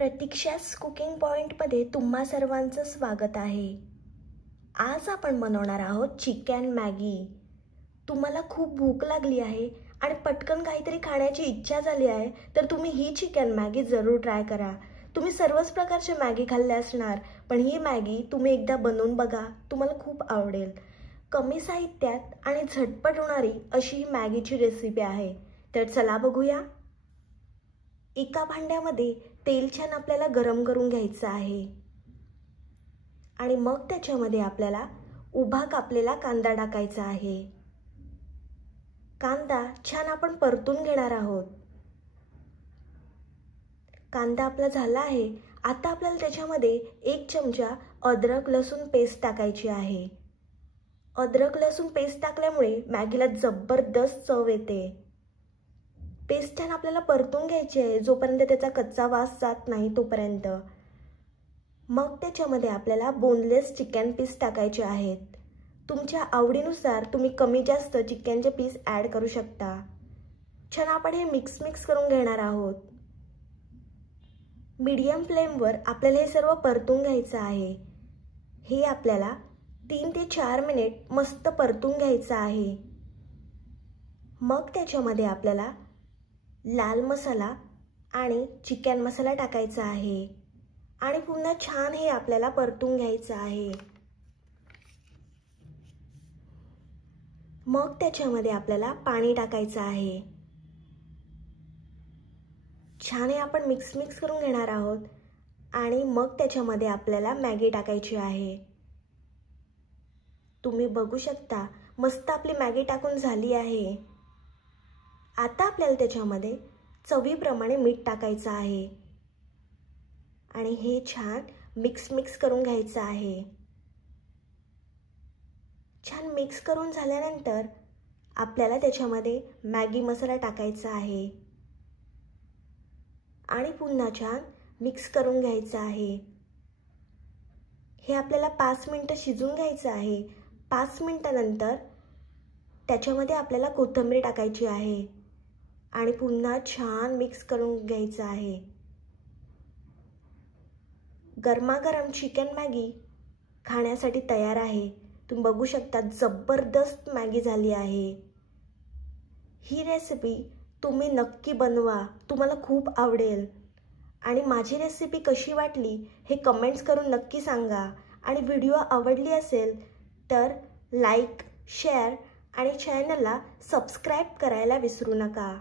प्रतीक्षा's cooking पॉइंटमध्ये तुम्हा सर्वांचं स्वागत आहे। आज आपण बनवणार आहोत चिकन मॅगी। तुम्हाला खूप भूक लागली आहे आणि पटकन काहीतरी खाण्याची इच्छा झाली आहे तर तुम्ही ही चिकन मॅगी जरूर ट्राय करा। तुम्ही सर्वच प्रकारचे मॅगी खाल्ले असणार, पण ही मॅगी तुम्ही एकदा बनवून बघा, तुम्हाला खूप आवडेल। कमी साहित्यात आणि झटपट होणारी अशी ही मॅगीची रेसिपी आहे। तर चला बघूया। एका भांड्यामध्ये तेल छान आपल्याला गरम करून घ्यायचं आहे आणि मग त्याच्यामध्ये आपल्याला उभा कापलेला कांदा टाकायचा आहे। कांदा छान आपण परतून घेणार आहोत। कांदा आपला झाला आहे। आता आपल्याला त्याच्यामध्ये 1 चमचा अद्रक लसूण पेस्ट टाकायची आहे। अद्रक लसूण पेस्ट टाकल्यामुळे मॅगीला जबरदस्त चव येते। पेस्ट छान आपल्याला परतून घ्यायची आहे जोपर्यंत त्याचा कच्चा वास जात नाही तोपर्यंत। मग त्याच्यामध्ये आपल्याला बोनलेस चिकन पीस टाकायचे आहेत। तुमच्या आवडीनुसार तुम्ही कमी जास्त चिकनचे पीस ॲड करू शकता। छान आपण हे मिक्स करून घेणार आहोत। मीडियम फ्लेमवर आपल्याला हे सर्व परतून घ्यायचं आहे। हे आपल्याला 3 ते 4 मिनिट मस्त परतून घ्यायचं आहे। मग त्याच्यामध्ये आपल्याला लाल मसाला आणि चिकन मसाला टाकायचा आहे आणि पुन्हा छान हे आपल्याला परतून घ्यायचं आहे। मग त्याच्यामध्ये आपल्याला पाणी टाकायचं आहे। छान हे आपण मिक्स करून घेणार आहोत आणि मग त्याच्यामध्ये आपल्याला मॅगी टाकायची आहे। तुम्ही बघू शकता मस्त आपली मॅगी टाकून झाली आहे। आता आपल्याला त्याच्यामध्ये चवीप्रमाणे मीठ टाकायचं आहे आणि हे छान मिक्स करून घ्यायचं आहे। छान मिक्स करून झाल्यानंतर आपल्याला त्याच्यामध्ये मॅगी मसाला टाकायचा आहे आणि पुन्हा छान मिक्स करून घ्यायचं आहे। हे आपल्याला 5 मिनिटं शिजवून घ्यायचं आहे। 5 मिनिटांनंतर त्याच्यामध्ये आपल्याला कोथिंबीर टाकायची आहे आणि पुन्हा छान मिक्स करून घ्यायचं आहे। गरमागरम चिकन मॅगी खाण्यासाठी तयार आहे। तुम्ही बघू शकता जबरदस्त मॅगी झाली आहे। ही रेसिपी तुम्ही नक्की बनवा, तुम्हाला खूप आवडेल। आणि माझी रेसिपी कशी वाटली हे कमेंट्स करून नक्की सांगा आणि व्हिडिओ आवडली असेल तर लाईक, शेअर आणि चॅनलला सबस्क्राईब करायला विसरू नका।